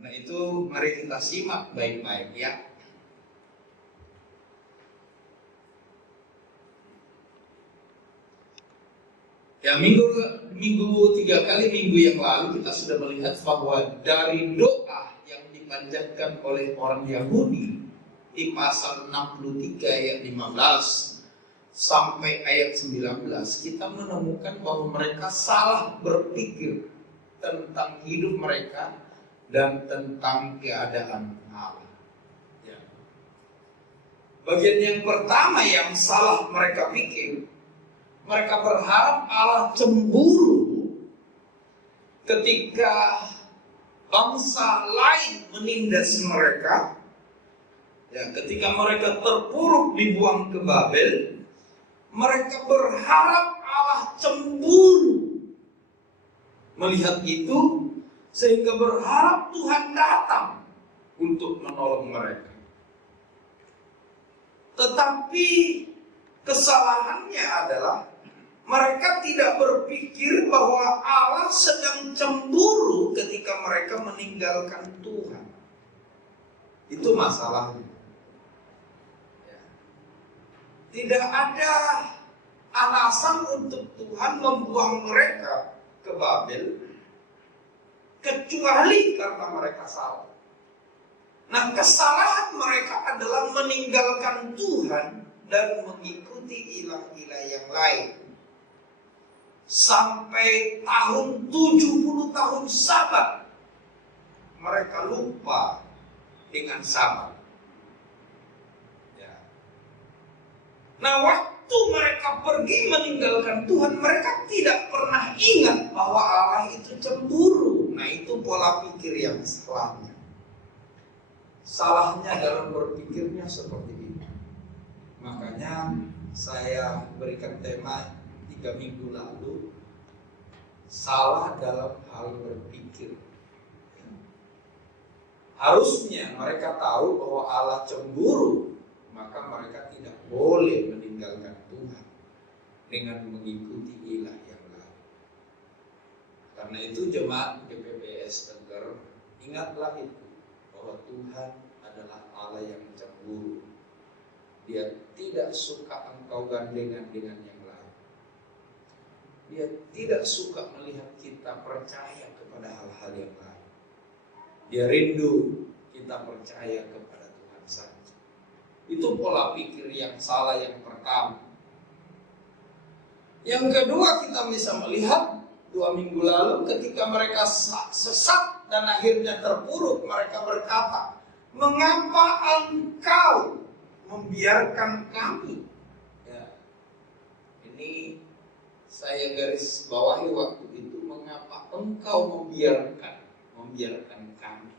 Karena itu mari kita simak baik-baik ya. Ya, minggu 3 kali minggu yang lalu kita sudah melihat bahwa dari doa yang dipanjatkan oleh orang Yahudi di pasal 63 ayat 15 sampai ayat 19, kita menemukan bahwa mereka salah berpikir tentang hidup mereka dan tentang keadaan Allah. Ya. Bagian yang pertama yang salah mereka pikir, mereka berharap Allah cemburu ketika bangsa lain menindas mereka. Ya, ketika mereka terpuruk dibuang ke Babel, mereka berharap Allah cemburu melihat itu, sehingga berharap Tuhan datang untuk menolong mereka. Tetapi kesalahannya adalah mereka tidak berpikir bahwa Allah sedang cemburu ketika mereka meninggalkan Tuhan. Itu masalahnya. Tidak ada alasan untuk Tuhan membuang mereka ke Babel kecuali karena mereka salah. Nah, kesalahan mereka adalah meninggalkan Tuhan dan mengikuti ilah-ilah yang lain. Sampai tahun 70 tahun Sabat, mereka lupa dengan Sabat. Ya. Nah, waktu mereka pergi meninggalkan Tuhan, mereka tidak pernah ingat bahwa Allah itu cemburu. Nah, itu pola pikir yang salahnya. Salahnya dalam berpikirnya seperti ini. Makanya saya berikan tema 3 minggu lalu, salah dalam hal berpikir. Harusnya mereka tahu bahwa Allah cemburu, maka mereka tidak boleh meninggalkan Tuhan dengan mengikuti ilah yang lain. Karena itu jemaat GPPS Tegar, ingatlah itu, bahwa Tuhan adalah Allah yang cemburu. Dia tidak suka engkau gandengan dengan yang lain. Dia tidak suka melihat kita percaya kepada hal-hal yang lain. Dia rindu kita percaya kepada Tuhan saja. Itu pola pikir yang salah yang pertama. Yang kedua, kita bisa melihat 2 minggu lalu ketika mereka sesat dan akhirnya terpuruk, mereka berkata, "Mengapa engkau membiarkan kami?" Ya. Ini saya garis bawahi waktu itu, mengapa engkau membiarkan kami,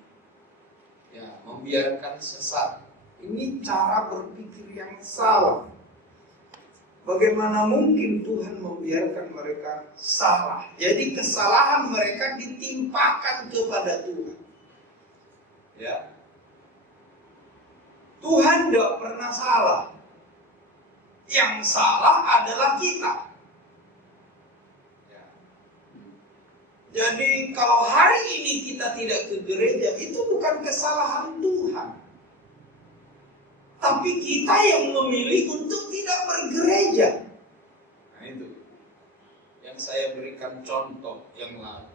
ya, membiarkan sesat. Ini cara berpikir yang salah. Bagaimana mungkin Tuhan membiarkan mereka salah? Jadi kesalahan mereka ditimpakan kepada Tuhan. Ya, Tuhan tidak pernah salah. Yang salah adalah kita. Jadi kalau hari ini kita tidak ke gereja, itu bukan kesalahan Tuhan. Tapi kita yang memilih untuk tidak bergereja. Nah, itu yang saya berikan contoh yang lalu.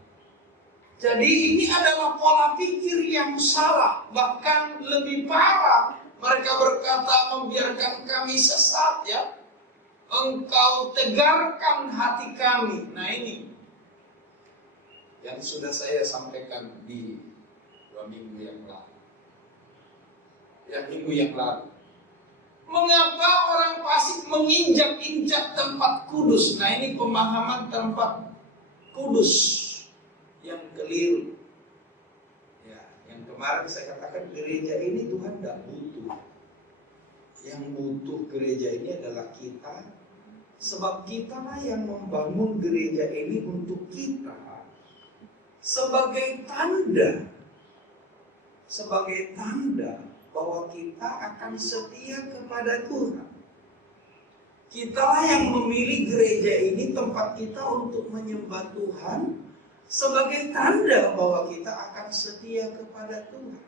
Jadi ini adalah pola pikir yang salah. Bahkan lebih parah, mereka berkata, "Membiarkan kami sesat, ya. Engkau tegarkan hati kami." Nah, ini yang sudah saya sampaikan di 2 minggu yang lalu. Minggu yang lalu. Mengapa orang fasik menginjak-injak tempat kudus? Nah, ini pemahaman tempat kudus yang keliru. Ya, yang kemarin saya katakan gereja ini Tuhan tidak butuh. Yang butuh gereja ini adalah kita. Sebab kitalah yang membangun gereja ini untuk kita. Sebagai tanda bahwa kita akan setia kepada Tuhan. Kita yang memilih gereja ini tempat kita untuk menyembah Tuhan, sebagai tanda bahwa kita akan setia kepada Tuhan.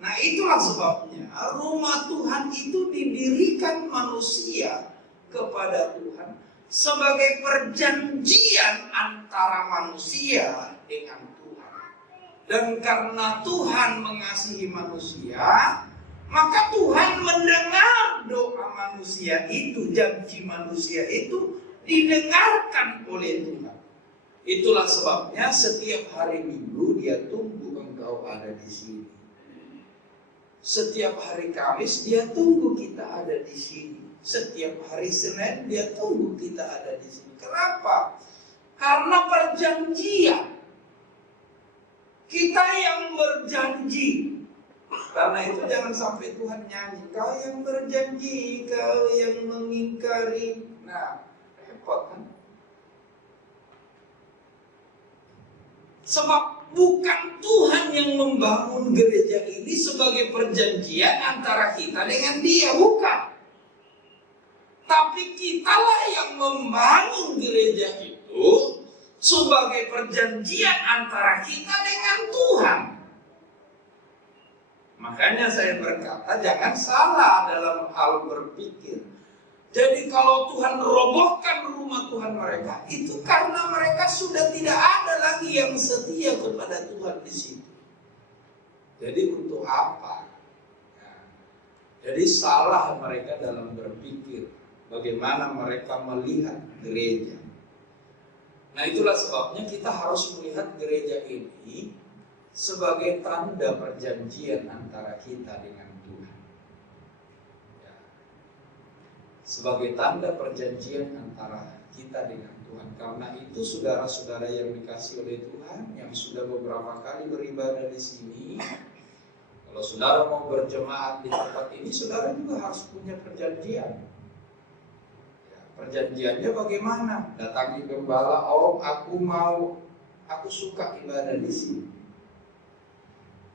Nah, itulah sebabnya rumah Tuhan itu didirikan manusia kepada Tuhan sebagai perjanjian antara manusia dengan Tuhan. Dan karena Tuhan mengasihi manusia, maka Tuhan mendengar doa manusia itu, janji manusia itu didengarkan oleh Tuhan. Itulah sebabnya setiap hari Minggu dia tunggu engkau ada di sini. Setiap hari Kamis dia tunggu kita ada di sini. Setiap hari Senin dia tunggu kita ada di sini. Kenapa? Karena perjanjian. Kita yang berjanji. Karena itu jangan sampai Tuhan nyanyi, kau yang berjanji, kau yang mengingkari. Nah, repot kan? Sebab bukan Tuhan yang membangun gereja ini sebagai perjanjian antara kita dengan Dia, bukan. Tapi kitalah yang membangun gereja itu sebagai perjanjian antara kita dengan Tuhan. Makanya saya berkata jangan salah dalam hal berpikir. Jadi kalau Tuhan robohkan rumah Tuhan mereka, itu karena mereka sudah tidak ada lagi yang setia kepada Tuhan di situ. Jadi untuk apa? Nah, jadi salah mereka dalam berpikir. Bagaimana mereka melihat gereja. Nah, itulah sebabnya kita harus melihat gereja ini sebagai tanda perjanjian antara kita dengan Tuhan. Ya. Sebagai tanda perjanjian antara kita dengan Tuhan. Karena itu saudara-saudara yang dikasih oleh Tuhan, yang sudah beberapa kali beribadah di sini, kalau saudara mau berjemaat di tempat ini, saudara juga harus punya perjanjian. Perjanjiannya bagaimana? Datangi gembala, aku suka ibadah di sini.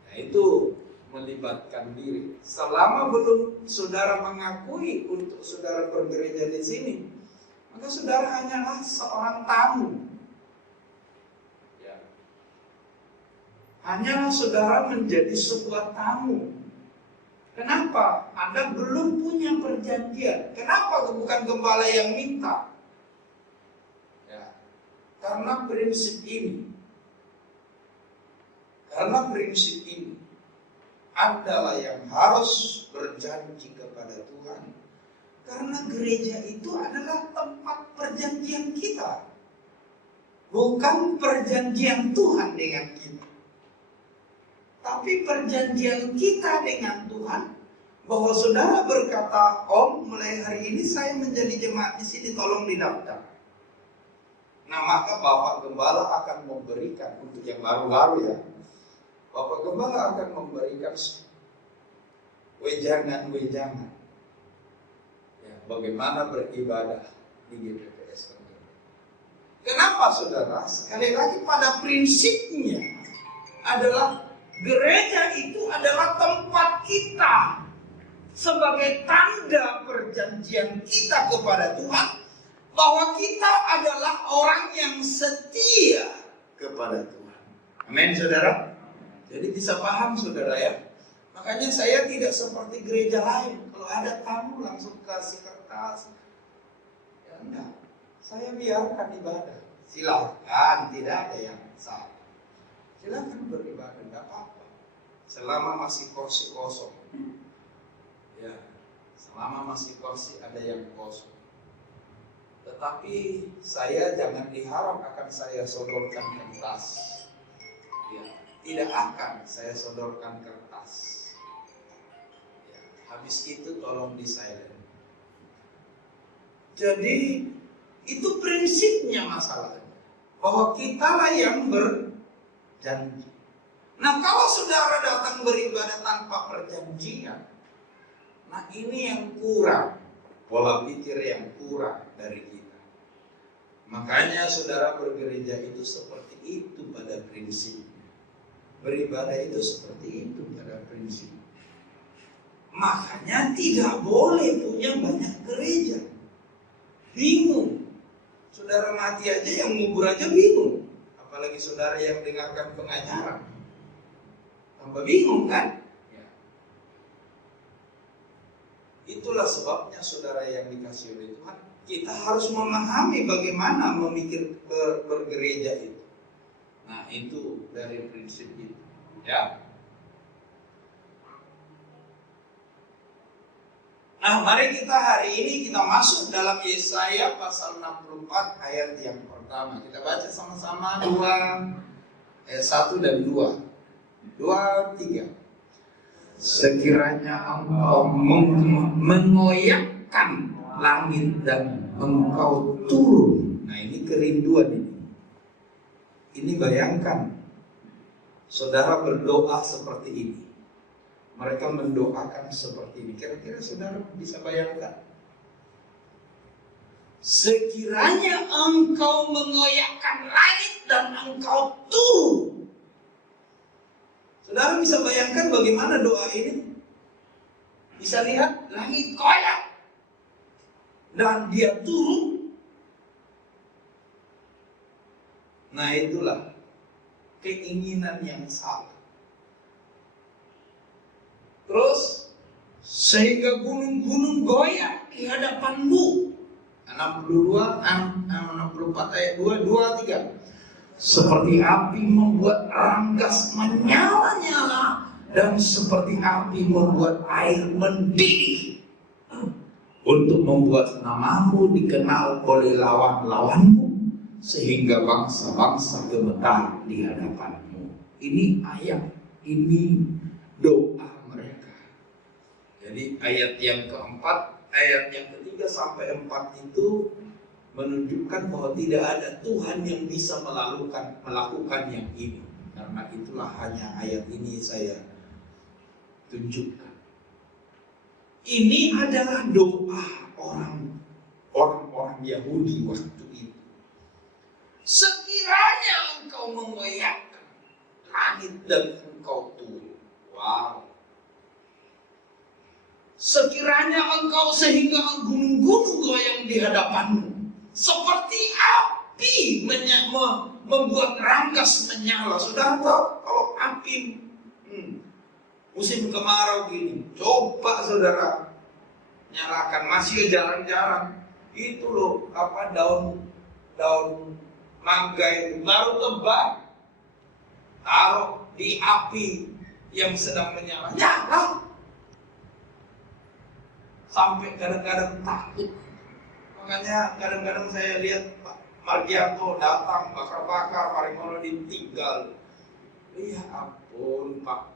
Nah, itu melibatkan diri. Selama belum saudara mengakui untuk saudara bergereja di sini, maka saudara hanyalah seorang tamu. Ya. Hanyalah saudara menjadi sebuah tamu. Kenapa? Anda belum punya perjanjian. Kenapa bukan gembala yang minta? Ya. Karena prinsip ini. Andalah yang harus berjanji kepada Tuhan. Karena gereja itu adalah tempat perjanjian kita. Bukan perjanjian Tuhan dengan kita. Tapi perjanjian kita dengan Tuhan, bahwa saudara berkata, Om, mulai hari ini saya menjadi jemaat di sini, tolong didaftar. Nah, maka Bapak Gembala akan memberikan, untuk yang baru-baru ya, Bapak Gembala akan memberikan wejangan-wejangan. Ya, bagaimana beribadah di GPPS. Kenapa saudara? Sekali lagi pada prinsipnya adalah gereja itu adalah tempat kita sebagai tanda perjanjian kita kepada Tuhan bahwa kita adalah orang yang setia kepada Tuhan. Amin, saudara. Jadi bisa paham saudara ya. Makanya saya tidak seperti gereja lain. Kalau ada tamu langsung kasih kertas. Ya enggak. Saya biarkan ibadah. Silakan, tidak ada yang salah. Silakan beribadah, tidak apa-apa. Selama masih kursi kosong. Ya, selama masih kursi ada yang kosong. Tetapi saya jangan diharap akan saya sodorkan kertas. Ya, tidak akan saya sodorkan kertas. Ya, habis itu tolong di silent. Jadi itu prinsipnya masalahnya. Bahwa kitalah yang janji. Nah, kalau saudara datang beribadah tanpa perjanjian, nah ini yang kurang, pola pikir yang kurang dari kita. Makanya saudara bergereja itu seperti itu pada prinsipnya. Beribadah itu seperti itu pada prinsip. Makanya tidak boleh punya banyak gereja. Bingung. Saudara mati aja, yang ngubur aja bingung. apalagi saudara yang dengarkan pengajaran. Tambah bingung kan? Ya. Itulah sebabnya saudara yang dikasihi oleh Tuhan, kita harus memahami bagaimana memikir bergereja itu. Nah, itu dari prinsip itu. Ya. Nah, mari kita hari ini kita masuk dalam Yesaya pasal 64 ayat yang pertama. Kita baca sama-sama ayat 1 dan 2. 2, 3. Sekiranya engkau mengoyakkan langit dan engkau turun. Nah, ini kerinduan ini. Ini bayangkan, saudara berdoa seperti ini. Mereka mendoakan seperti ini. Kira-kira saudara bisa bayangkan? Sekiranya engkau mengoyakkan langit dan engkau turun. Saudara bisa bayangkan bagaimana doa ini? Bisa lihat langit koyak dan dia turun. Nah, itulah keinginan yang salah. Terus sehingga gunung-gunung goyah di hadapanmu. 64 ayat 2, 3. Seperti api membuat ranggas menyala-nyala dan seperti api membuat air mendidih, untuk membuat namamu dikenal oleh lawan-lawanmu, sehingga bangsa-bangsa gemetar di hadapanmu. Ini ayat, ini doa mereka. Jadi ayat yang keempat, ayat yang ketiga sampai 4 itu menunjukkan bahwa tidak ada Tuhan yang bisa melakukan yang ini. Karena itulah hanya ayat ini saya tunjukkan. Ini adalah doa orang-orang Yahudi waktu itu. Sekiranya engkau mengoyakkan langit dan engkau turun. Wow. Sekiranya engkau sehingga gunung-gunung goyang di hadapanmu. Seperti api membuat ranggas menyala. Saudara tahu kalau api musim kemarau gini, coba saudara nyalakan, masih jarang-jarang. Itu loh daun mangga itu baru tebal, taruh di api yang sedang menyala, nyala. Sampai kadang-kadang takut. Makanya kadang-kadang saya lihat Pak Margianto datang bakar-bakar, Maringono ditinggal. Ya ampun Pak,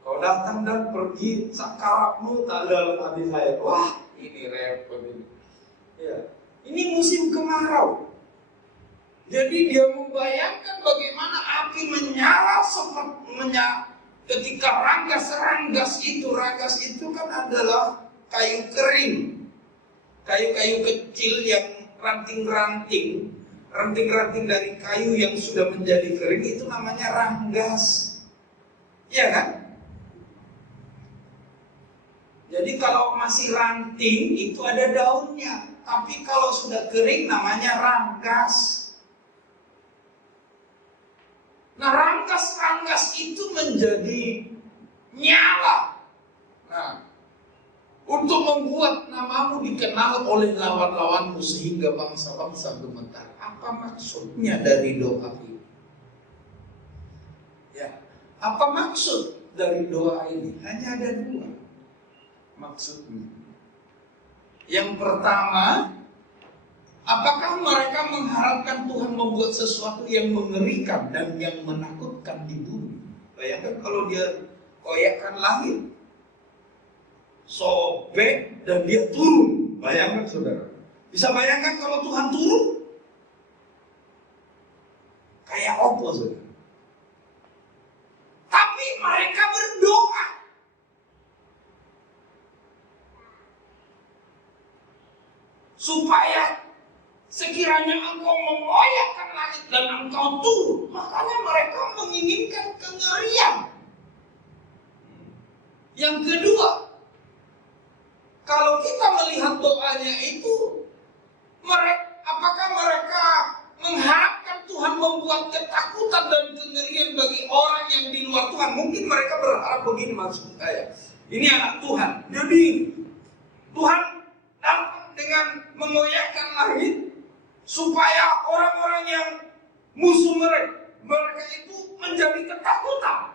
kau datang dan pergi sakarapmu tak dalam hati saya. Wah, ini repot ini. Ya, ini musim kemarau. Jadi dia membayangkan bagaimana api menyala ketika ranggas itu kan adalah kayu kering. Kayu-kayu kecil yang ranting-ranting dari kayu yang sudah menjadi kering itu namanya ranggas. Iya kan? Jadi kalau masih ranting itu ada daunnya, tapi kalau sudah kering namanya ranggas. Nah, ranggas-ranggas itu menjadi nyala. Nah, untuk membuat namamu dikenal oleh lawan-lawanmu sehingga bangsa-bangsa gemetar. Apa maksudnya dari doa ini? Ya, apa maksud dari doa ini? Hanya ada 2 maksudnya. Yang pertama, apakah mereka mengharapkan Tuhan membuat sesuatu yang mengerikan dan yang menakutkan di bumi? Bayangkan kalau dia koyakkan langit, sobek dan dia turun. Bayangkan saudara. Bisa bayangkan kalau Tuhan turun? Kayak apa saudara? Tapi mereka berdoa. Supaya sekiranya engkau mengoyakkan langit dan engkau turun. Makanya mereka menginginkan kengerian. Yang kedua, kalau kita melihat doanya itu, apakah mereka mengharapkan Tuhan membuat membuat ketakutan dan kengerian bagi orang yang di luar Tuhan. Mungkin mereka berharap begini, maksud saya. Ini anak Tuhan. Jadi Tuhan datang dengan mengoyakkan langit supaya orang-orang yang musuh mereka itu menjadi ketakutan.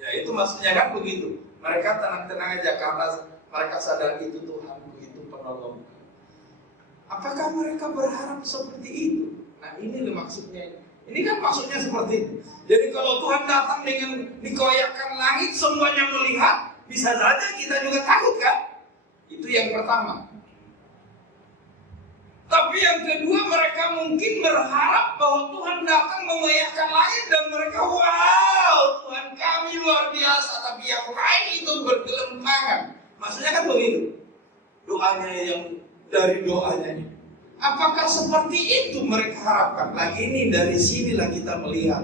Ya itu maksudnya kan begitu. Mereka tenang-tenang aja karena mereka sadar itu Tuhanku, itu penolongku. Apakah mereka berharap seperti itu? Nah ini maksudnya. Ini kan maksudnya seperti itu. Jadi kalau Tuhan datang dengan dikoyakkan langit, semuanya melihat, bisa saja kita juga takut kan? Itu yang pertama. Tapi yang kedua, mereka mungkin berharap bahwa Tuhan datang mengoyakkan langit dan mereka, wow, Tuhan kami luar biasa. Tapi yang lain itu bergelimpangan. Maksudnya kan begitu. Doanya yang dari doanya ini. Apakah seperti itu mereka harapkan? Nah ini dari sinilah kita melihat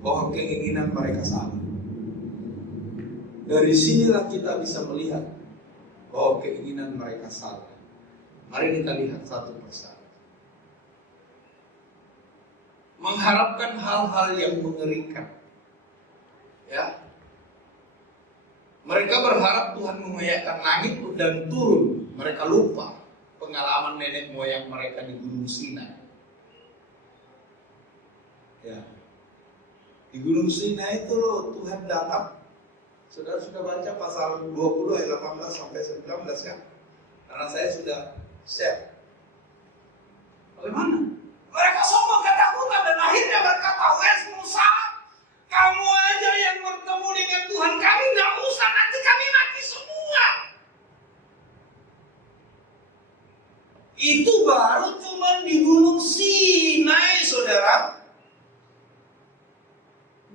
bahwa keinginan mereka salah. Dari sinilah kita bisa melihat bahwa keinginan mereka salah. Mari kita lihat satu persatu. Mengharapkan hal-hal yang mengerikan. Ya. Mereka berharap Tuhan mengoyakkan langit dan turun. Mereka lupa pengalaman nenek moyang mereka di Gunung Sinai. Ya. Di Gunung Sinai itu loh Tuhan datang. Saudara sudah baca pasal 20 ayat 18 sampai 19 ya? Karena saya sudah share. Bagaimana? Mereka semua ketakutan dan akhirnya berkata, wes Musa, kamu aja yang bertemu dengan Tuhan, kami nggak usah, nanti kami mati semua. Itu baru cuma di Gunung Sinai, saudara.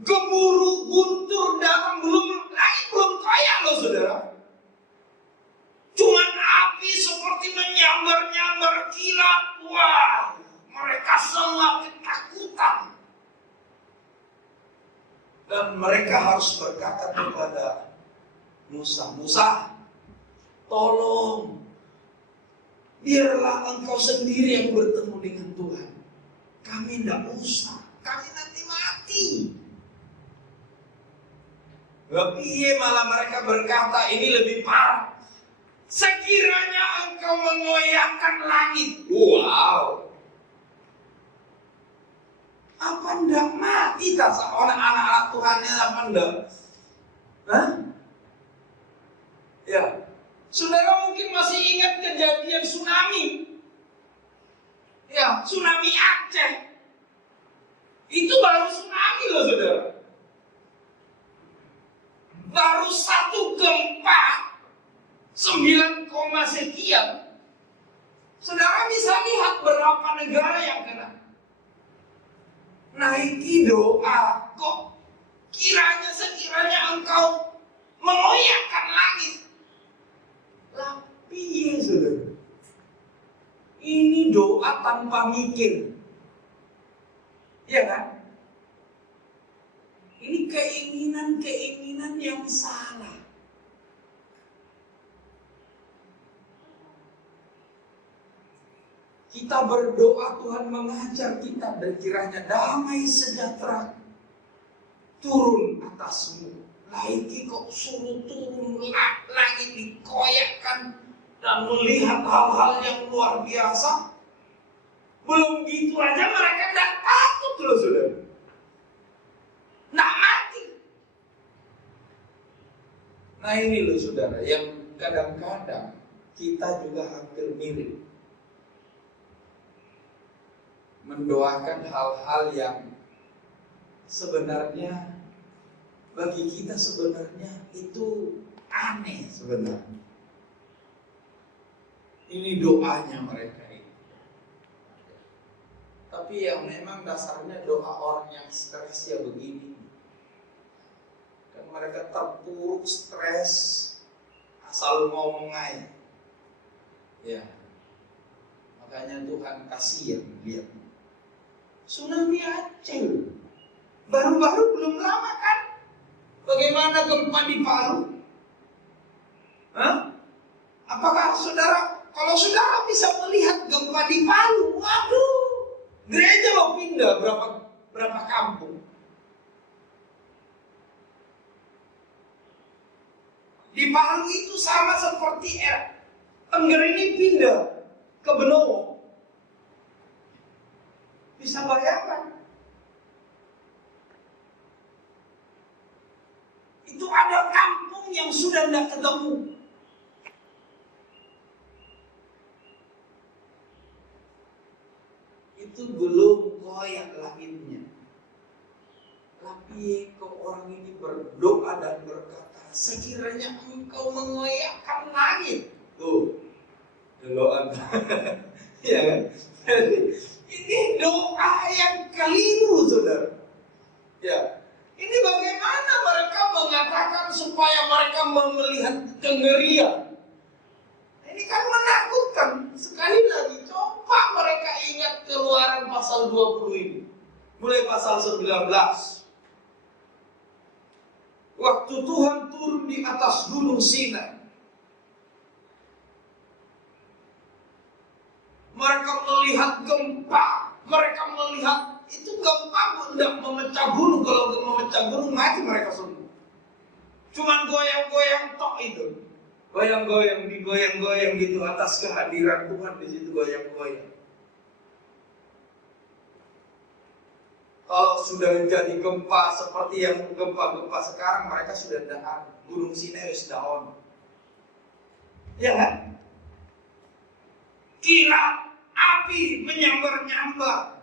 Gemuruh guntur datang belum koyak loh, saudara. Cuman api seperti menyambar-nyambar kilat. Wah, mereka semua ketakutan. Dan mereka harus berkata kepada Musa, Musa, tolong, biarlah engkau sendiri yang bertemu dengan Tuhan. Kami tidak usah, kami nanti mati. Tapi malah mereka berkata, ini lebih parah. Sekiranya engkau mengoyakkan langit. Wow. Apa ndak mati tak seorang anak-anak Tuhannya apa ndak? Hah? Ya. Saudara mungkin masih ingat kejadian tsunami. Ya, tsunami Aceh. Itu baru tsunami loh, saudara. Baru satu gempa 9, sekian. Saudara bisa lihat berapa negara yang kena. Naiki doa, kok sekiranya engkau mengoyakkan langit. Tapi ya saudara, ini doa tanpa mikir. Iya kan? Ini keinginan yang salah. Kita berdoa Tuhan mengajar kita dan kiranya damai sejahtera turun atasmu. Lagi kok suruh turun langit dikoyakkan dan melihat hal-hal yang luar biasa. Belum gitu aja mereka tidak takut loh saudara. Tidak mati. Nah ini loh saudara yang kadang-kadang kita juga hampir mirip. Mendoakan hal-hal yang sebenarnya bagi kita sebenarnya itu aneh sebenarnya. Ini doanya mereka ini. Tapi yang memang dasarnya doa orang yang stres ya begini. Dan mereka terpuruk stres asal ngomong aja. Ya. Makanya Tuhan kasihan lihat. Tsunami Aceh baru-baru belum lama kan? Bagaimana gempa di Palu? Hah? Apakah kalau saudara bisa melihat gempa di Palu, waduh, gereja lo pindah berapa berapa kampung. Di Palu itu sama seperti Tengger ini pindah ke Benowo. Bisa bayangkan? Itu ada kampung yang sudah tidak ketemu. Itu belum koyak langitnya. Tapi kok orang ini berdoa dan berkata, sekiranya engkau mengoyakkan langit. Tuh, doa. Ya kan? Ini doa yang keliru, saudara. Ya, ini bagaimana mereka mengatakan supaya mereka melihat kengerian. Ini kan menakutkan. Sekali lagi, coba mereka ingat Keluaran pasal 20 ini. Mulai pasal 19. Waktu Tuhan turun di atas gunung Sinai, mereka melihat gempa. Mereka melihat itu gempa tidak memecah gunung. Kalau memecah gunung mati mereka semua. Cuman goyang-goyang tok itu. Goyang-goyang, digoyang-goyang gitu atas kehadiran Tuhan di situ goyang-goyang. Kalau sudah jadi gempa seperti yang gempa-gempa sekarang, mereka sudah dahan. Gunung Sinai sudah on. Ya kan? Kira api menyambar-nyambar.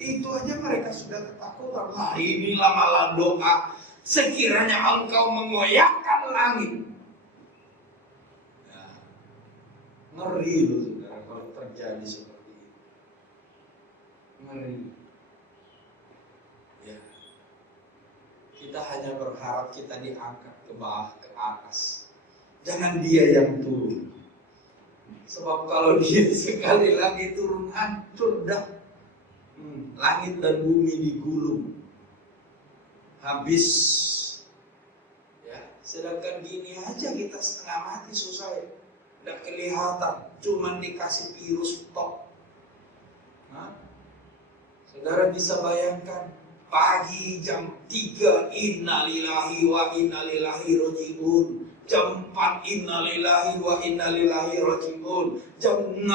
Itu aja mereka sudah ketakutan. Lah inilah malah doa. Sekiranya engkau mengoyakkan langit. Nah, ngeri loh saudara kalau terjadi seperti itu. Ngeri. Ya. Kita hanya berharap kita diangkat ke bawah, ke atas. Jangan dia yang turun. Sebab kalau dia sekali lagi turun, hancur dah. Langit dan bumi digulung. Habis. Ya, sedangkan gini aja kita setengah mati susah ya. Tidak kelihatan, cuman dikasih virus tok. Nah, saudara bisa bayangkan pagi jam 3 innalillahi wa innalillahi rajiun. Jam 4 innalillahi wa innalillahi rajiun. Jam 6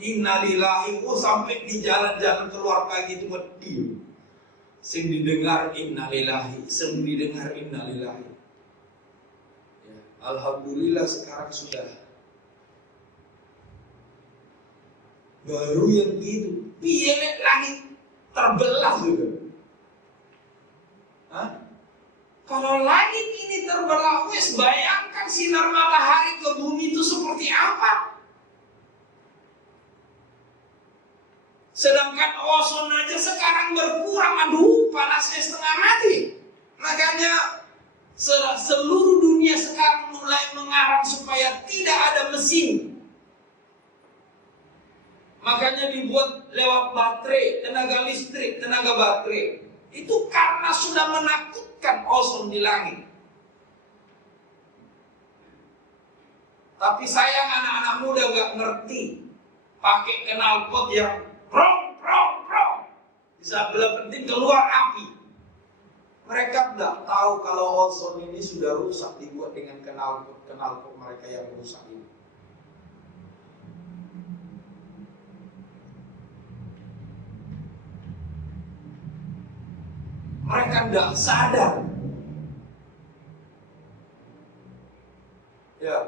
innalillahi. Sampai di jalan-jalan keluar pagi itu berdiri. Sing didengar innalillahi, sing didengar innalillahi. Ya, alhamdulillah sekarang sudah baru yang gitu. Piye langit terbelah juga. Hah? Kalau langit ini terbelah, wes bayangkan sinar matahari ke bumi itu seperti apa. Sedangkan ozon aja sekarang berkurang, aduh panasnya setengah mati. Makanya seluruh dunia sekarang mulai mengarang supaya tidak ada mesin. Makanya dibuat lewat baterai, tenaga listrik, tenaga baterai. Itu karena sudah menakutkan ozon di langit. Tapi sayang anak-anak muda gak ngerti. Pakai knalpot yang prong. Bisa belah penting keluar api. Mereka tidak tahu kalau ozon ini sudah rusak dibuat dengan knalpot mereka yang rusak ini. Mereka tidak sadar. Ya,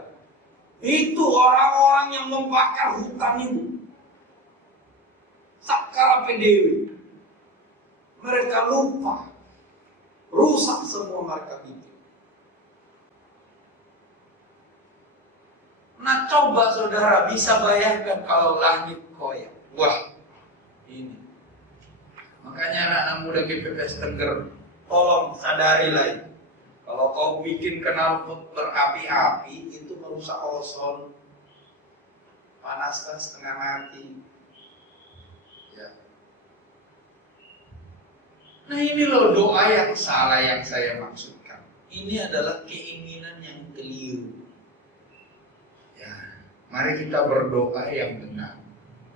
itu orang-orang yang membakar hutan itu. Sakara PDW. Mereka lupa. Rusak semua mereka bikin. Nah coba saudara bisa bayangkan kalau langit koyak. Wah, ini. Makanya anak-anak muda GPPS Tengger, tolong sadarilah. Kalau kau bikin knalpot berapi-api, itu merusak ozon. Panaskan setengah mati. Ya. Nah ini loh doa yang salah yang saya maksudkan. Ini adalah keinginan yang keliru. Ya, mari kita berdoa yang benar.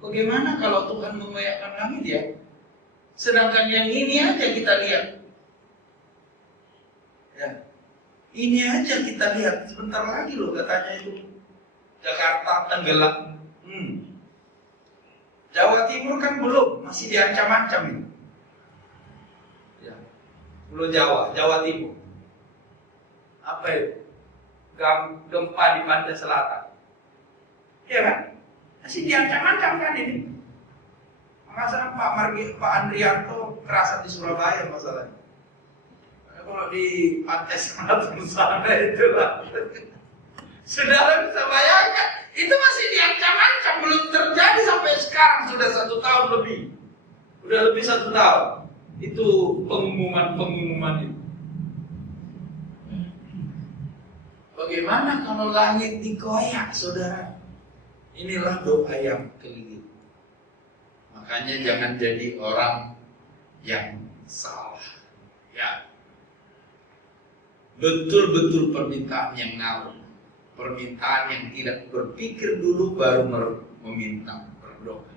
Bagaimana kalau Tuhan mengoyakkan langit ya? Sedangkan yang ini aja kita lihat. Ya. Ini aja kita lihat. Sebentar lagi loh katanya itu Jakarta tenggelam. Jawa Timur kan belum, masih diancam-ancam ini. Ya. Pulau Jawa, Jawa Timur. Apa itu? Gempa di pantai selatan. Iya kan? Masih diancam-ancam kan ini. Masa Pak Andrianto kerasan di Surabaya masalahnya. Kalau di pantai selatan sana itulah. Saudara bisa bayangkan, itu masih diancam-ancam, belum terjadi sampai sekarang, sudah 1 tahun lebih. Udah lebih 1 tahun. Itu pengumuman itu. Bagaimana kalau langit digoyak, saudara? Inilah doa yang keliru. Makanya jangan jadi orang yang salah. Ya. Betul-betul permintaan yang ngawur. Permintaan yang tidak berpikir dulu baru meminta, berdoa.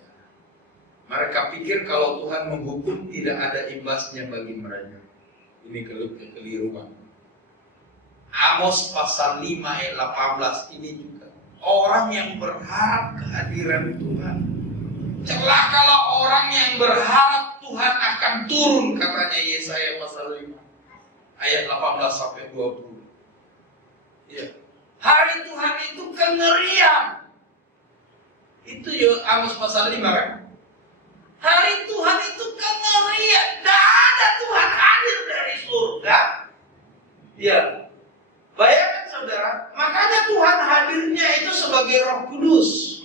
Ya. Mereka pikir kalau Tuhan menghukum tidak ada imbasnya bagi mereka. Ini kekeliruan. Amos pasal 5 ayat 18 ini juga. Orang yang berharap kehadiran Tuhan. Celakalah orang yang berharap Tuhan akan turun, katanya Yesaya pasal 5 ayat 18 sampai 20. Ya. Hari Tuhan itu kengerian. Itu ya Amos pasal 5 kan? Hari Tuhan itu kengerian. Tidak ada Tuhan hadir dari surga. Ya. Bayangkan saudara, makanya Tuhan hadirnya itu sebagai Roh Kudus.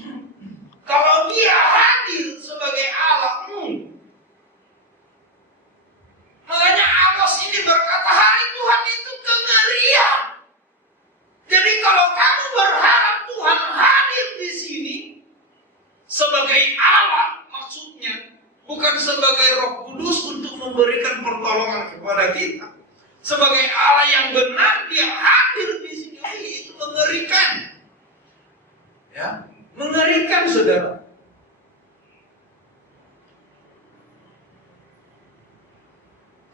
Kalau Dia hadir sebagai Allah, makanya Amos ini berkata hari Tuhan itu kengerian. Jadi kalau kamu berharap Tuhan hadir di sini sebagai Allah, maksudnya bukan sebagai Roh Kudus untuk memberikan pertolongan kepada kita. Sebagai Allah yang benar, Dia hadir di sini. Itu mengerikan. Ya, mengerikan saudara.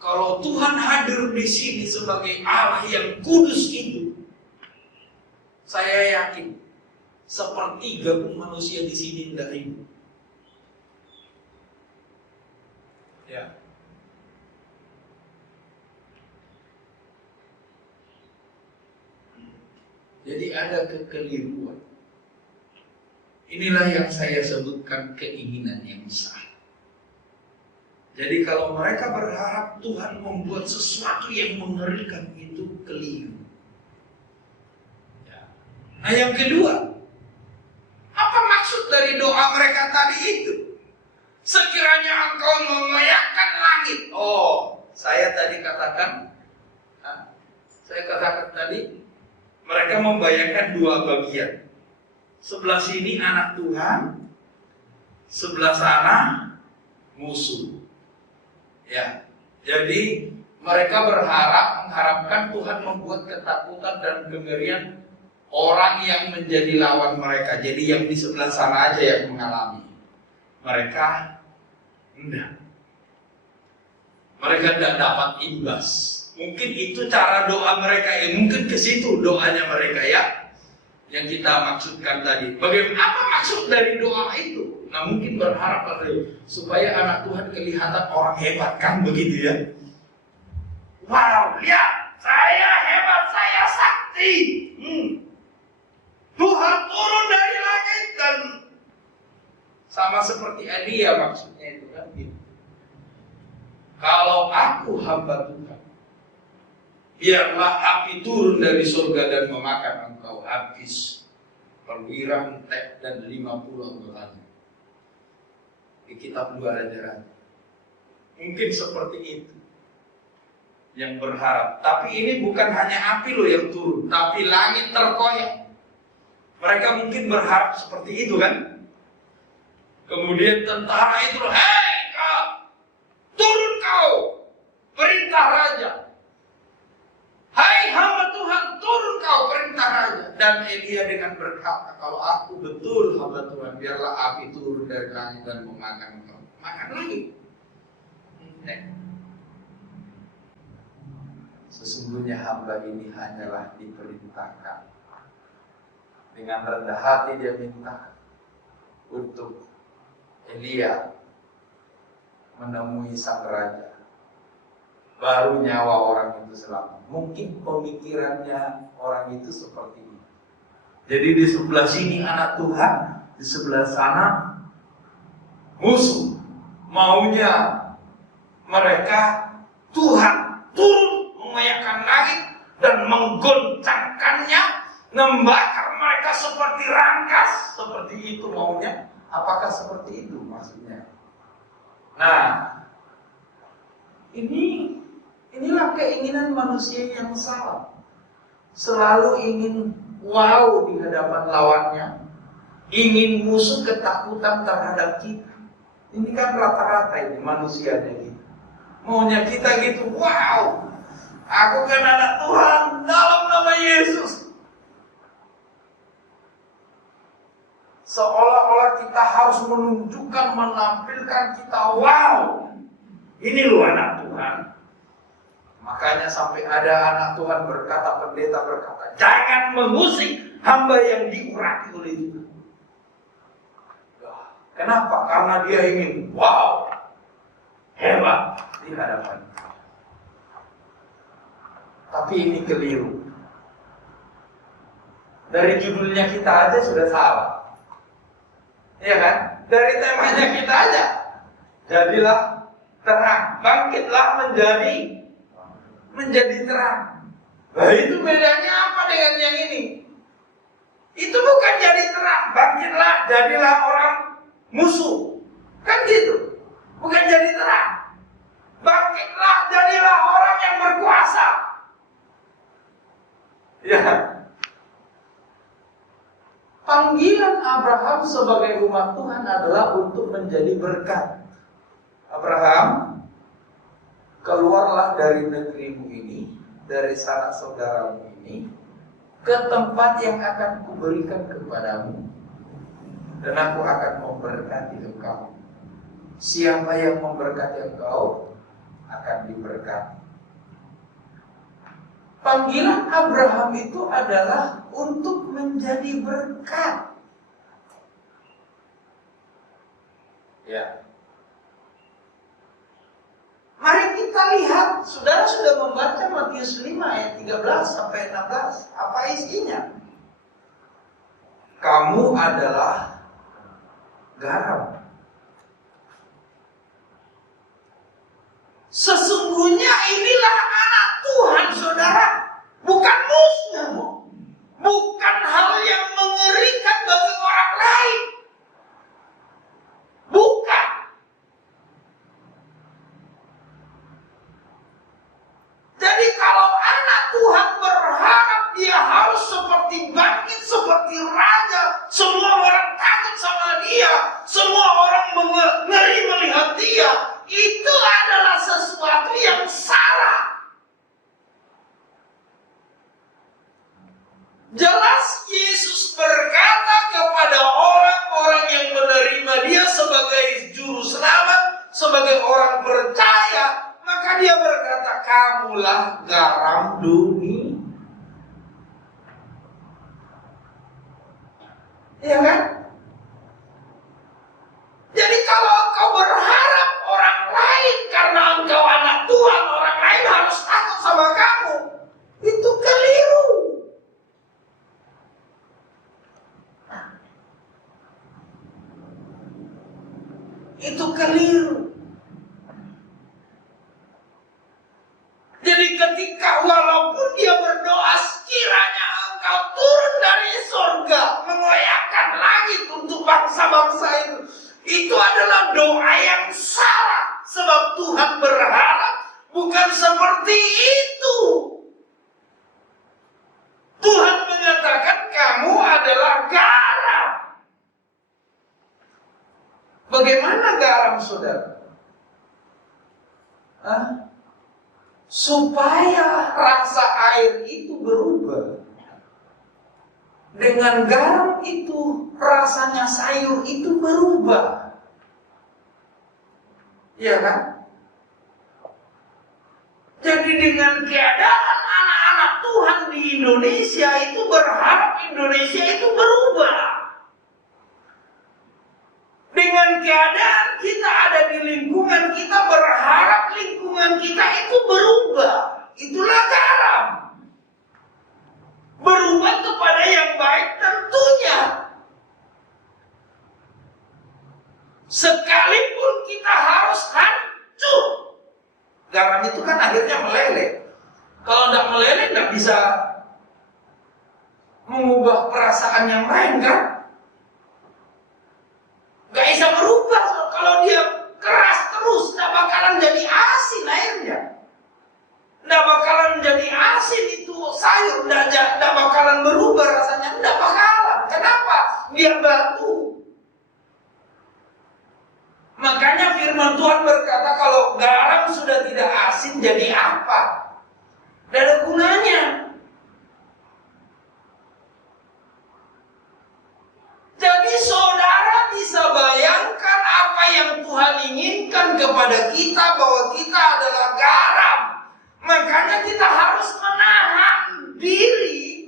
Kalau Tuhan hadir di sini sebagai Allah yang kudus itu, saya yakin 1/3 pun manusia di sini tidak ribut. Ya. Jadi ada kekeliruan. Inilah yang saya sebutkan keinginan yang sah. Jadi kalau mereka berharap Tuhan membuat sesuatu yang mengerikan, itu keliru. Ya. Nah yang kedua, apa maksud dari doa mereka tadi itu? Sekiranya engkau mengoyakkan langit. Oh, saya katakan tadi, mereka membayangkan 2 bagian. Sebelah sini anak Tuhan, sebelah sana musuh. Ya, jadi mereka mengharapkan Tuhan membuat ketakutan dan kengerian orang yang menjadi lawan mereka. Jadi yang di sebelah sana aja yang mengalami. Mereka enggak. Mereka tidak dapat imbas. Mungkin itu cara doa mereka, mungkin ke situ doanya mereka ya, yang kita maksudkan tadi. Bagaimana apa maksud dari doa itu? Nah mungkin berharap supaya anak Tuhan kelihatan orang hebat, kan begitu ya? Wow, lihat, saya hebat, saya sakti. Tuhan turun dari langit dan sama seperti Elia maksudnya itu kan gitu. Kalau aku hamba Tuhan, biarlah api turun dari surga dan memakan engkau habis. Perwira entek dan 50 anggotanya. Di kitab 2 Raja-Raja. Mungkin seperti itu yang berharap. Tapi ini bukan hanya api loh yang turun, tapi langit terkoyak. Mereka mungkin berharap seperti itu kan. Kemudian tentara itu, hei kau, turun kau, perintah raja. Hai hamba Tuhan, turun kau, perintah raja. Dan Elia dengan berkata, kalau aku betul hamba Tuhan, biarlah api turun dari langit dan memakan engkau. makan lagi. Sesungguhnya hamba ini hanyalah diperintahkan. Dengan rendah hati dia minta untuk Elia menemui sang raja. Baru nyawa orang itu selamat. Mungkin pemikirannya orang itu seperti ini. Jadi di sebelah sini anak Tuhan, di sebelah sana musuh. Maunya mereka Tuhan turun mengoyakkan langit dan menggoncangkannya, membakar mereka seperti rangkas. Seperti itu maunya. Apakah seperti itu maksudnya? Nah, inilah keinginan manusia yang salah. Selalu ingin wow di hadapan lawannya, ingin musuh ketakutan terhadap kita. Ini kan rata-rata ini manusianya gitu. Maunya kita gitu, wow, aku kan anak Tuhan dalam nama Yesus. Seolah-olah kita harus menunjukkan, menampilkan kita, wow, ini loh anak Tuhan. Makanya sampai ada anak Tuhan berkata, pendeta berkata, jangan mengusik hamba yang diurapi oleh Tuhan. Kenapa? Karena dia ingin, wow, hebat di hadapan. Tapi ini keliru. Dari judulnya kita aja sudah salah. Iya kan? Dari temanya kita aja. Jadilah terang, bangkitlah menjadi terang. Nah itu bedanya apa dengan yang ini? Itu bukan jadi terang, bangkitlah, jadilah orang musuh. Kan gitu. Bukan jadi terang. Bangkitlah, jadilah orang yang berkuasa. Ya. Panggilan Abraham sebagai umat Tuhan adalah untuk menjadi berkat. Abraham, keluarlah dari negerimu ini, dari sanak saudaramu ini, ke tempat yang akan kuberikan kepadamu, dan aku akan memberkati engkau. Siapa yang memberkati engkau akan diberkati. Panggilan Abraham itu adalah untuk menjadi berkat. Ya. Mari kita lihat, saudara sudah membaca Matius 5 ayat 13 sampai 16. Apa isinya? Kamu adalah garam. Sesungguhnya inilah anak Tuhan, saudara. Bukan musuhmu. Bukan hal yang mengerikan bagi orang lain. Bukan. Jadi kalau anak Tuhan berharap dia harus seperti bangkit, seperti raja, semua orang takut sama dia, semua orang ngeri melihat dia, itu adalah sesuatu yang salah. Jelas Yesus berkata kepada orang-orang yang menerima dia sebagai juru selamat, sebagai orang percaya, maka dia berkata, kamulah garam dunia. Iya kan? Jadi kalau engkau berharap orang lain karena engkau anak Tuhan, orang lain harus takut sama kamu, itu keliru. Itu keliru. Jadi ketika walaupun dia berdoa, sekiranya engkau turun dari surga, mengoyakkan langit untuk bangsa-bangsa itu adalah doa yang salah. Sebab Tuhan berharap bukan seperti itu. Tuhan mengatakan kamu adalah garam. Bagaimana garam, saudara? Supaya rasa air itu berubah. Dengan garam itu rasanya sayur itu berubah. Iya kan? Jadi dengan keadaan anak-anak Tuhan di Indonesia itu berharap Indonesia itu berubah. Dengan keadaan kita ada di lingkungan kita berharap lingkungan kita itu berubah. Itulah garam. Berubah kepada yang baik tentunya. Sekalipun kita harus hancur. Garam itu kan akhirnya meleleh. Kalau tidak meleleh tidak bisa mengubah perasaan yang lain kan? Gak bisa berubah. Kalau dia keras terus, tidak bakalan jadi asin airnya. Tidak bakalan jadi asin itu sayur, tidak bakalan berubah rasanya, tidak bakalan. Kenapa? Dia batu. Makanya firman Tuhan berkata kalau garam sudah tidak asin jadi apa? Tidak ada gunanya. Jadi saudara bisa bayangkan apa yang Tuhan inginkan kepada kita bahwa kita adalah garam. Makanya kita harus menahan diri.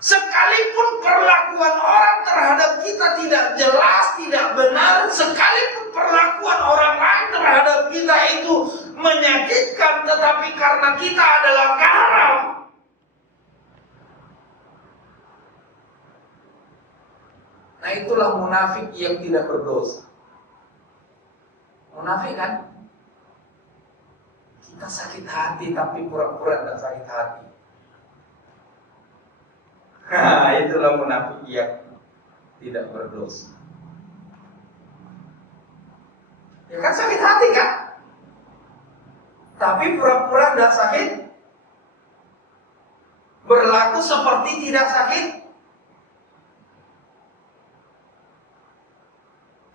Sekalipun perlakuan orang terhadap kita tidak jelas, tidak benar, sekalipun perlakuan orang lain terhadap kita itu menyakitkan, tetapi karena kita adalah garam, nah itulah munafik yang tidak berdosa. Munafik kan? Kita sakit hati tapi pura-pura tidak sakit hati. Nah, itulah munafik yang tidak berdosa. Ya kan sakit hati kan? Tapi pura-pura tidak sakit. Berlaku seperti tidak sakit.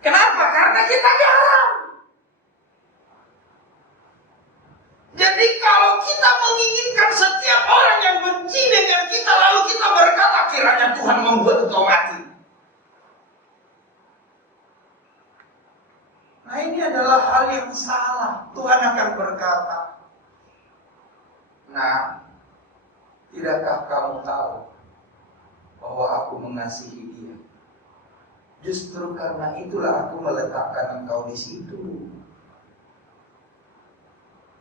Kenapa? Karena kita garam. Jadi kalau kita menginginkan setiap orang yang benci dengan kita, lalu kita berkata kiranya Tuhan membuat engkau mati. Nah ini adalah hal yang salah. Tuhan akan berkata, nah, tidakkah kamu tahu bahwa aku mengasihi dia? Justru karena itulah aku meletakkan engkau di situ.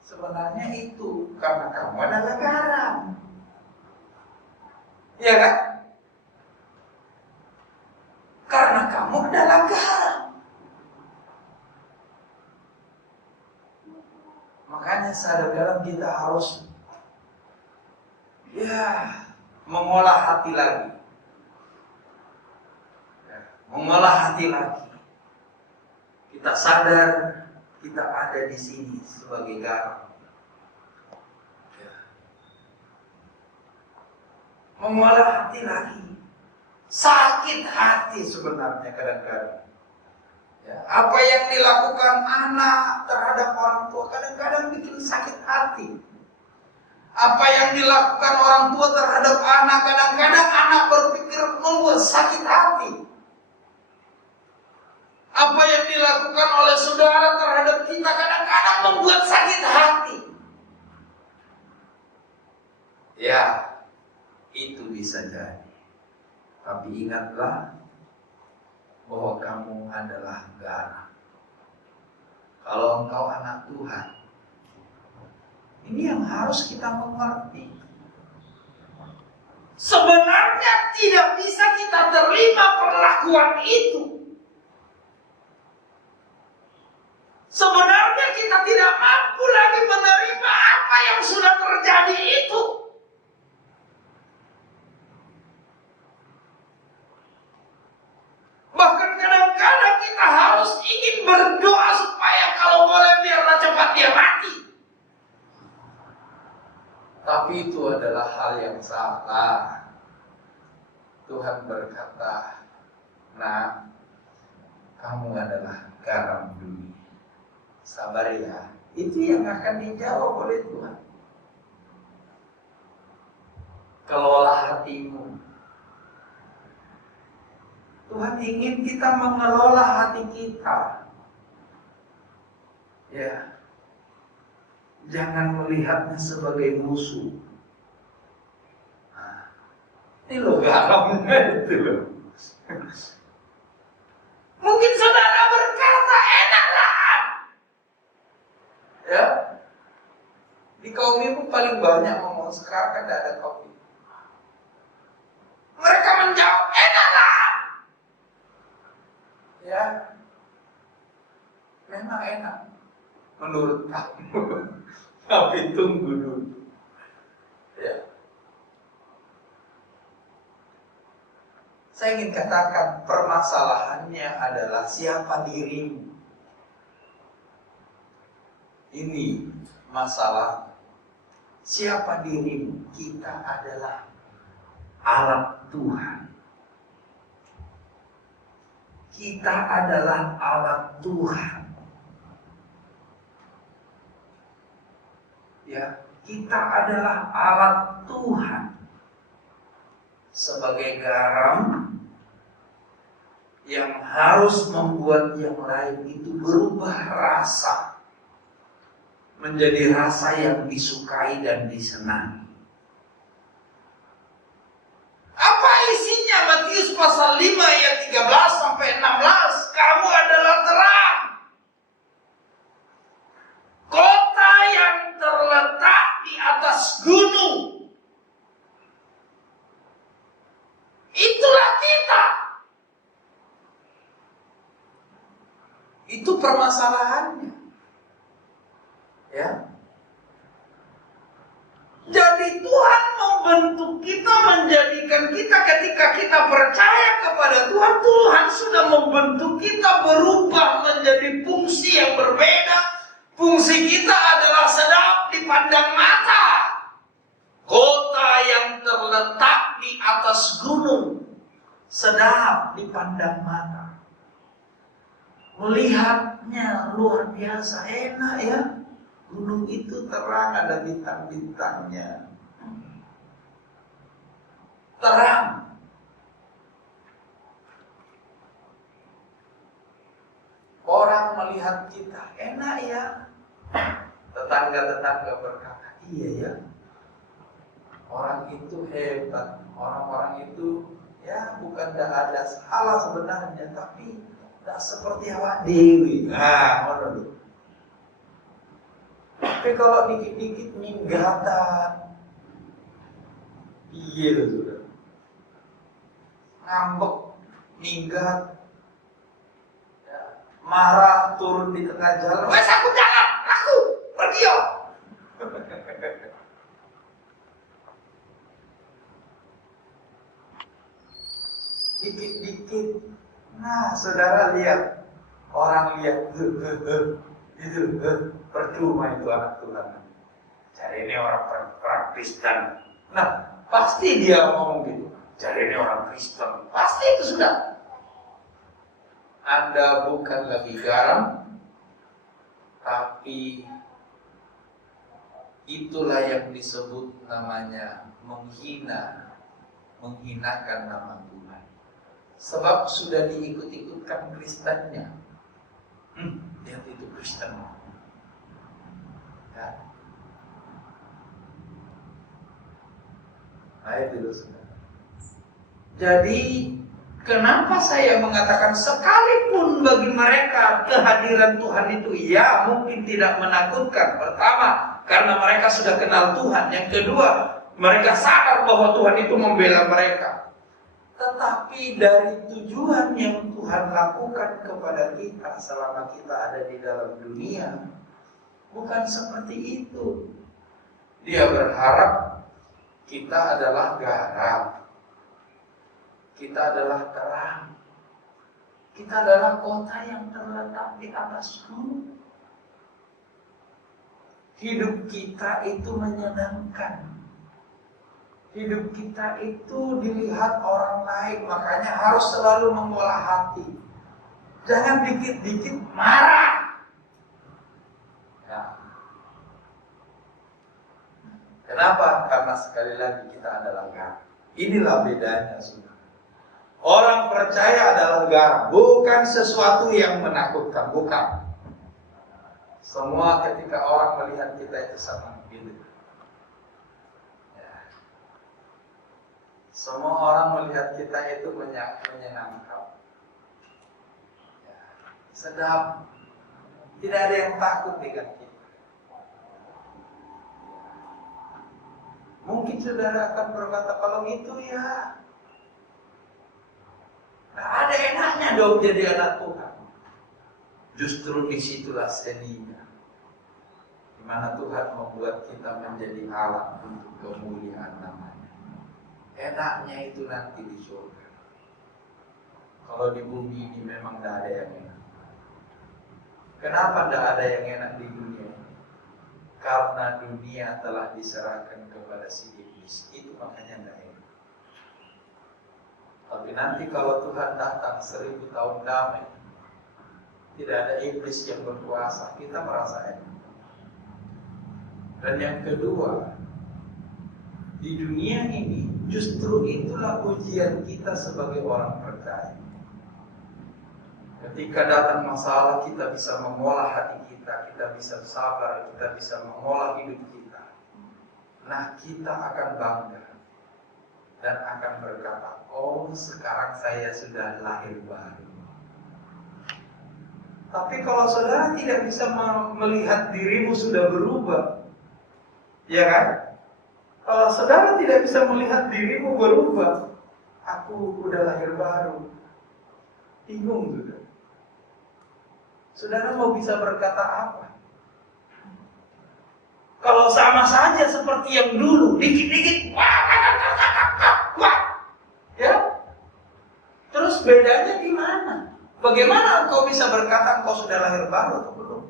Sebenarnya itu karena kamu adalah garam. Iya kan? Karena kamu adalah garam. Makanya saudara kita harus mengolah hati lagi. Mengolah hati lagi. Kita sadar kita ada di sini sebagai garam. Mengolah hati lagi. Sakit hati sebenarnya kadang-kadang. Ya, apa yang dilakukan anak terhadap orang tua kadang-kadang bikin sakit hati. Apa yang dilakukan orang tua terhadap anak kadang-kadang anak berpikir membuat sakit hati. Apa yang dilakukan oleh saudara terhadap kita kadang-kadang membuat sakit hati. Ya, itu bisa jadi. Tapi ingatlah bahwa kamu adalah garam. Kalau engkau anak Tuhan, ini yang harus kita mengerti. Sebenarnya tidak bisa kita terima perlakuan itu. Sebenarnya kita tidak mampu lagi menerima apa yang sudah terjadi itu. Bahkan kadang-kadang kita harus ingin berdoa supaya kalau boleh biarlah cepat dia mati. Tapi itu adalah hal yang salah. Tuhan berkata, nah, kamu adalah garam dunia. Sabar ya, itu yang akan dijawab oleh Tuhan. Kelola hatimu. Tuhan ingin kita mengelola hati kita. Ya, jangan melihatnya sebagai musuh. Nah, ini loh garamnya itu loh. Mungkin saudara berkata enak lah. Ya, di kaum ibu paling banyak ngomong sekarang kan tidak ada kopi. Mereka menjawab enak lah. Ya, memang enak menurut kamu, tapi tunggu dulu. Ya, saya ingin katakan permasalahannya adalah siapa dirimu. Ini masalah. Siapa dirimu? Kita adalah alat Tuhan. Kita adalah alat Tuhan. Ya, kita adalah alat Tuhan. Sebagai garam yang harus membuat yang lain itu berubah rasa menjadi rasa yang disukai dan disenangi. Apa isinya Matius pasal 5 ayat 13 sampai 16? Kamu adalah terang. Kota yang terletak di atas gunung. Itulah kita. Itu permasalahannya. Ya. Jadi Tuhan membentuk kita, menjadikan kita ketika kita percaya kepada Tuhan, Tuhan sudah membentuk kita berubah menjadi fungsi yang berbeda. Fungsi kita adalah sedap dipandang mata. Kota yang terletak di atas gunung, sedap dipandang mata. Melihatnya luar biasa enak ya. Gunung itu terang, ada bintang-bintangnya. Terang. Orang melihat kita enak ya. Tetangga-tetangga berkata, iya ya. Orang itu hebat. Orang-orang itu ya bukan tidak ada salah sebenarnya, tapi tidak seperti awak dewi. Nah, menurut. Tapi kalau dikit-dikit minggatan, iya loh sudah. Ngambek, minggat, ya, marah turun di tengah jalan. Wes aku jalan, aku pergi yo. Dikit-dikit, nah saudara lihat, orang lihat, itu percuma itu anak Tuhan. Jadi ini orang Kristen. Nah, pasti dia ngomong gitu. Jadi ini orang Kristen. Pasti itu sudah. Anda bukan lagi garam, tapi itulah yang disebut namanya menghinakan nama Tuhan. Sebab sudah diikut-ikutkan Kristennya. Lihat itu Kristen. Ya. Ayo dulu saudara. Jadi kenapa saya mengatakan sekalipun bagi mereka kehadiran Tuhan itu ya mungkin tidak menakutkan. Pertama, karena mereka sudah kenal Tuhan. Yang kedua, mereka sadar bahwa Tuhan itu membela mereka. Tetapi dari tujuan yang Tuhan lakukan kepada kita selama kita ada di dalam dunia, bukan seperti itu. Dia berharap kita adalah garam, kita adalah terang, kita adalah kota yang terletak di atas gunung. Hidup kita itu menyenangkan. Hidup kita itu dilihat orang lain, makanya harus selalu mengolah hati. Jangan dikit-dikit marah. Ya. Kenapa? Karena sekali lagi kita adalah garam. Inilah bedanya, saudara. Orang percaya adalah garam, bukan sesuatu yang menakutkan, bukan. Semua ketika orang melihat kita itu sama gitu. Ya. Semua orang melihat kita itu menyenangkan. Ya. Sedap. Tidak ada yang takut dengan kita. Mungkin saudara akan berkata, kalau gitu ya, nah ada enaknya dong jadi anak Tuhan. Justru disitulah seninya, di mana Tuhan membuat kita menjadi alat untuk kemuliaan namanya. Enaknya itu nanti di surga. Kalau di bumi ini memang tidak ada yang enak. Kenapa tidak ada yang enak di dunia ini? Karena dunia telah diserahkan kepada si iblis. Itu makanya tidak enak. Tapi nanti kalau Tuhan datang 1000 tahun damai, tidak ada iblis yang berkuasa, kita merasa enak. Dan yang kedua, di dunia ini justru itulah ujian kita sebagai orang percaya. Ketika datang masalah, kita bisa mengolah hati kita, kita bisa sabar, kita bisa mengolah hidup kita. Nah, kita akan bangga dan akan berkata, oh sekarang saya sudah lahir baru. Tapi kalau saudara tidak bisa melihat dirimu sudah berubah, ya kan? Kalau saudara tidak bisa melihat dirimu berubah, aku udah lahir baru, bingung sudah. Saudara mau bisa berkata apa? Kalau sama saja seperti yang dulu, dikit-dikit, wah, ya. Terus bedanya di mana? Bagaimana engkau bisa berkata engkau sudah lahir baru atau belum?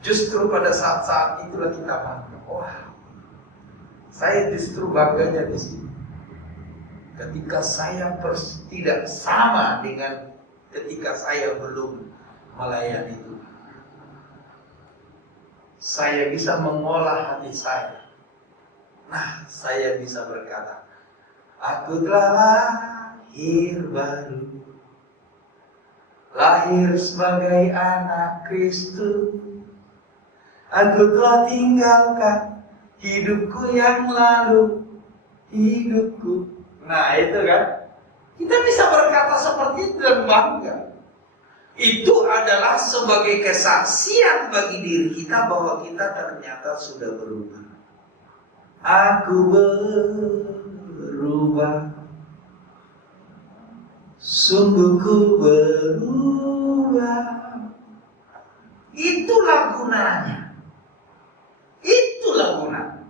Justru pada saat-saat itulah kita bangga. Wah, saya justru bangganya di sini. Ketika saya tidak sama dengan ketika saya belum melayani Tuhan. Saya bisa mengolah hati saya. Nah, saya bisa berkata, aku telah lahir baru, lahir sebagai anak Kristus. Aku telah tinggalkan hidupku yang lalu, hidupku. Nah itu kan, kita bisa berkata seperti itu dan bangga. Itu adalah sebagai kesaksian bagi diri kita bahwa kita ternyata sudah berubah. Aku berubah, sungguh ku berubah. Itulah gunanya. Itulah gunanya.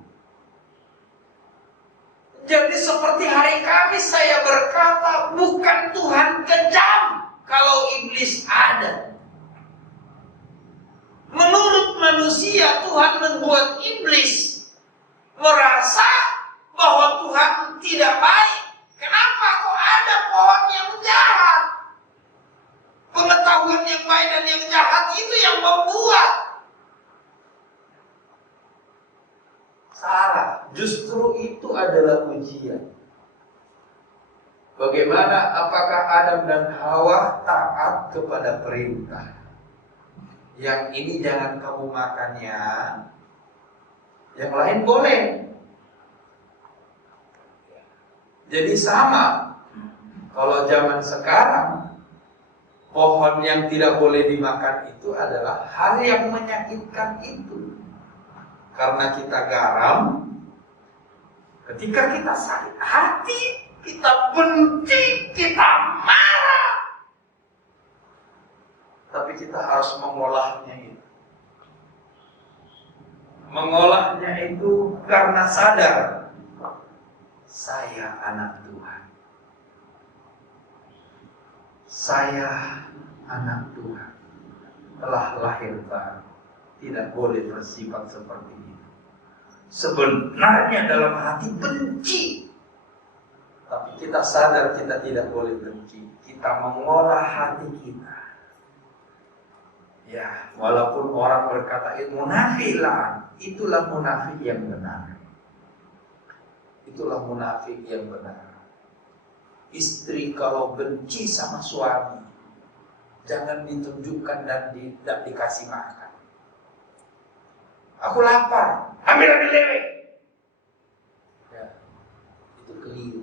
Jadi seperti hari Kamis saya berkata, bukan Tuhan kejam kalau iblis ada. Menurut manusia, Tuhan membuat iblis merasa bahwa Tuhan tidak baik. Kenapa kok ada pohon yang jahat? Pengetahuan yang baik dan yang jahat itu yang membuat. Salah, justru itu adalah ujian. Bagaimana apakah Adam dan Hawa taat kepada perintah? Yang ini jangan kamu makannya, yang lain boleh. Jadi sama. Kalau zaman sekarang, pohon yang tidak boleh dimakan itu adalah hal yang menyakitkan itu. Karena kita garam, ketika kita sakit hati, kita benci, kita marah. Tapi kita harus mengolahnya itu. Mengolahnya itu karena sadar, saya anak Tuhan. Saya anak Tuhan, telah lahir baru. Tidak boleh bersifat seperti itu. Sebenarnya dalam hati benci, tapi kita sadar kita tidak boleh benci. Kita mengolah hati kita. Ya, walaupun orang berkata itu munafik lah, itulah munafik yang benar. Itulah munafik yang benar. Istri kalau benci sama suami, jangan ditunjukkan dan tidak dikasih makan. Aku lapar, ambil lewe. Ya, itu keliru.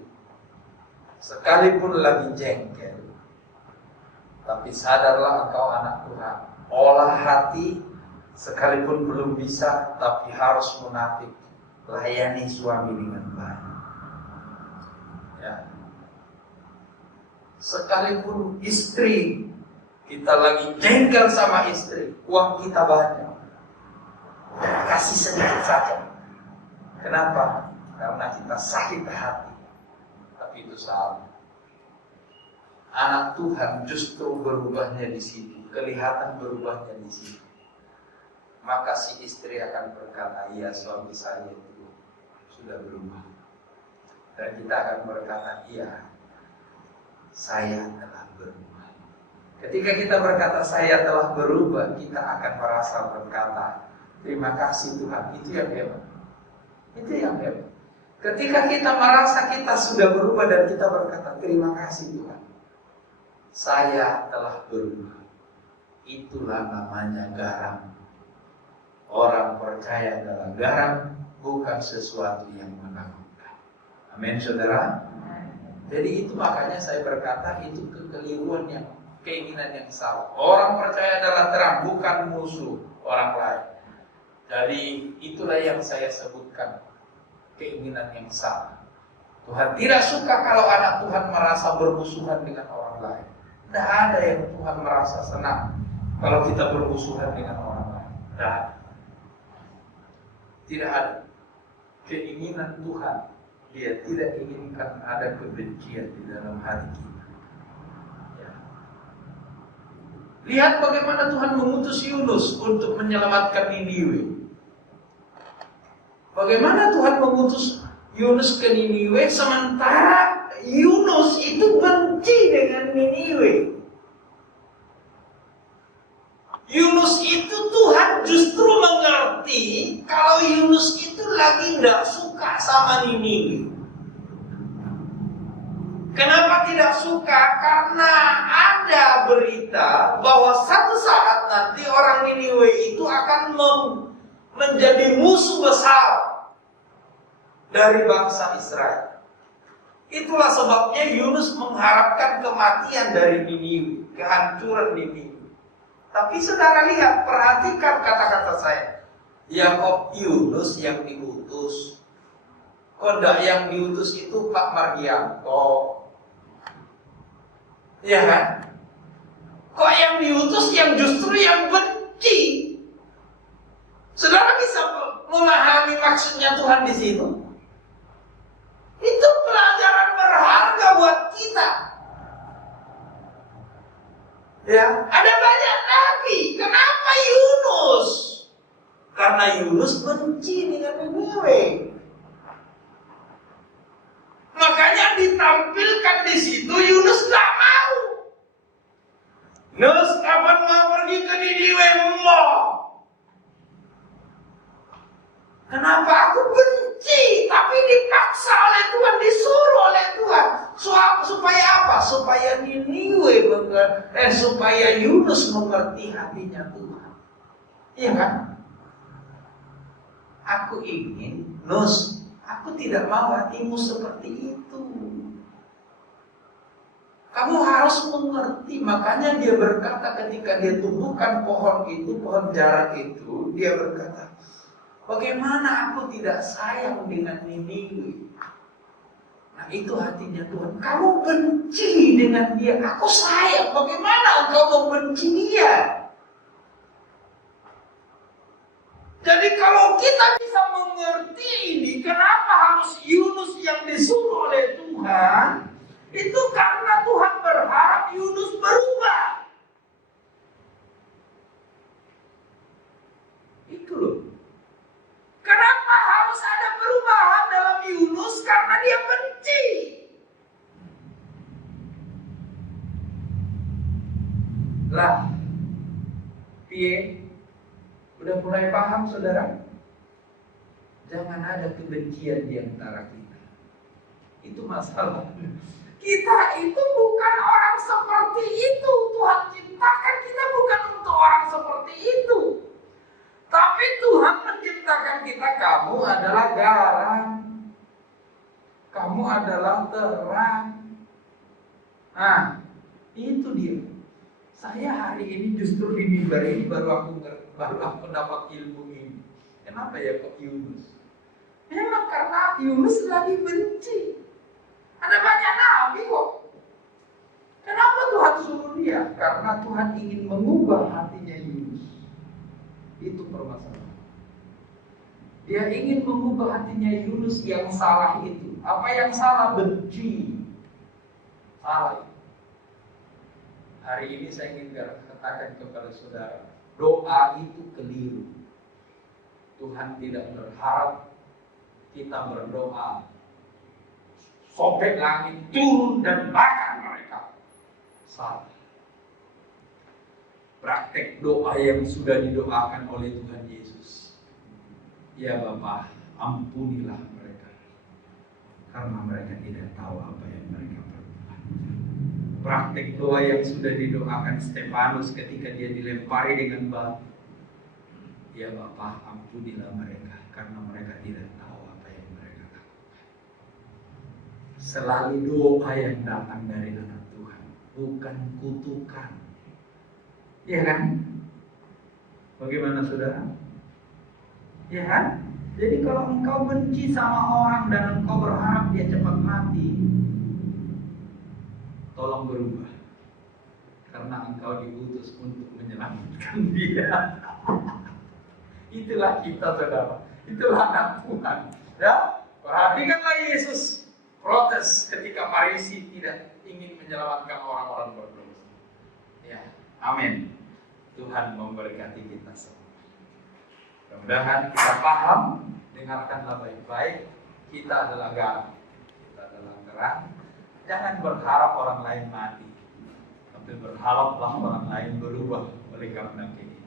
Sekalipun lagi jengkel, tapi sadarlah engkau anak Tuhan. Olah hati, sekalipun belum bisa, tapi harus munafik. Layani suami dengan baik. Ya. Sekalipun istri, kita lagi jengkel sama istri, uang kita banyak, kasih sedikit saja. Kenapa? Karena kita sakit hati. Tapi itu salah. Anak Tuhan justru berubahnya di situ, kelihatan berubahnya di situ. Maka si istri akan berkata, iya suami saya itu sudah berubah. Dan kita akan berkata, iya saya telah berubah. Ketika kita berkata saya telah berubah, kita akan merasa berkata, terima kasih Tuhan. Itu yang hebat. Itu yang hebat. Ketika kita merasa kita sudah berubah dan kita berkata, terima kasih Tuhan, saya telah berubah. Itulah namanya garam. Orang percaya adalah garam, bukan sesuatu yang menakutkan. Amin, saudara. Jadi itu makanya saya berkata itu kekeliruan yang keinginan yang salah. Orang percaya adalah terang, bukan musuh orang lain. Jadi itulah yang saya sebutkan, keinginan yang salah. Tuhan tidak suka kalau anak Tuhan merasa bermusuhan dengan orang lain. Tidak ada yang Tuhan merasa senang kalau kita bermusuhan dengan orang lain. Tidak ada. Keinginan Tuhan, Dia tidak inginkan ada kebencian di dalam hati kita. Ya. Lihat bagaimana Tuhan mengutus Yunus untuk menyelamatkan Niniwe. Bagaimana Tuhan mengutus Yunus ke Niniwe sementara Yunus itu benci dengan Niniwe. Yunus itu Tuhan justru mengerti kalau Yunus itu lagi tidak suka sama Niniwe. Kenapa tidak suka? Karena ada berita bahwa satu saat nanti orang Niniwe itu akan menjadi musuh besar dari bangsa Israel. Itulah sebabnya Yunus mengharapkan kematian dari Niniwe, kehancuran Niniwe. Tapi saudara lihat, perhatikan kata-kata saya. Ya kok Yunus yang diutus? Kok enggak yang diutus itu Pak Margianto? Ya kan? Kok yang diutus yang justru yang benci? Saudara bisa memahami maksudnya Tuhan di situ? Itu pelajaran berharga buat kita. Ya, ada banyak nabi. Kenapa Yunus? Karena Yunus benci dengan Niniwe. Makanya ditampilkan di situ Yunus tidak mau. Yunus, kapan mau pergi ke Niniwe? Mau. Kenapa aku benci? Tapi dipaksa oleh Tuhan, disuruh oleh Tuhan. Supaya apa? Supaya Niniwe supaya Yunus mengerti hatinya Tuhan. Iya kan? Aku ingin, Nus, aku tidak mau hatimu seperti itu. Kamu harus mengerti. Makanya dia berkata ketika dia tumbuhkan pohon itu, pohon jarak itu, dia berkata, bagaimana aku tidak sayang dengan Niniwe? Nah itu hatinya Tuhan. Kamu benci dengan dia, aku sayang. Bagaimana engkau membenci dia? Jadi kalau kita bisa mengerti ini, kenapa harus Yunus yang disuruh oleh Tuhan? Itu karena Tuhan berharap Yunus berubah. Itu loh. Kenapa harus ada perubahan dalam Yunus? Karena dia benci. Lah, piye? Udah mulai paham saudara? Jangan ada kebencian di antara kita. Itu masalah. Kita itu bukan orang seperti itu Tuhan ciptakan. ciptakan kita bukan untuk orang seperti itu. Tapi Tuhan menciptakan kita, kamu adalah garam. Kamu adalah terang. Nah, itu dia. Saya hari ini justru di mimbar ini baru aku dapat ilmu ini. Kenapa ya kok Yunus? Memang karena Yunus lagi benci. Ada banyak nabi kok. Kenapa Tuhan suruh dia? Karena Tuhan ingin mengubah hatinya Yunus. Itu permasalahan. Dia ingin mengubah hatinya Yunus yang salah itu. Apa yang salah? Benci. Salah. Hari ini saya ingin katakan kepada saudara, doa itu keliru. Tuhan tidak berharap kita berdoa sobek langit turun dan makan mereka. Salah. Praktek doa yang sudah didoakan oleh Tuhan Yesus. Ya Bapa, ampunilah mereka, karena mereka tidak tahu apa yang mereka perbuat. Praktek doa yang sudah didoakan Stefanus ketika dia dilempari dengan batu. Ya Bapa, ampunilah mereka, karena mereka tidak tahu apa yang mereka lakukan. Selalu doa yang datang dari anak Tuhan, bukan kutukan. Iya kan? Bagaimana saudara? Iya kan? Jadi kalau engkau benci sama orang dan engkau berharap dia cepat mati, tolong berubah. Karena engkau diutus untuk menyelamatkan dia. Itulah kita saudara. Itulah anak Tuhan. Ya, perhatikanlah Yesus protes ketika Farisi tidak ingin menyelamatkan orang-orang berdosa. Ya, amin. Tuhan memberkati kita semua. Mudah-mudahan kita paham, dengarkanlah baik-baik. Kita adalah garam, kita adalah terang. Jangan berharap orang lain mati, tapi berharaplah orang lain berubah oleh karena ini.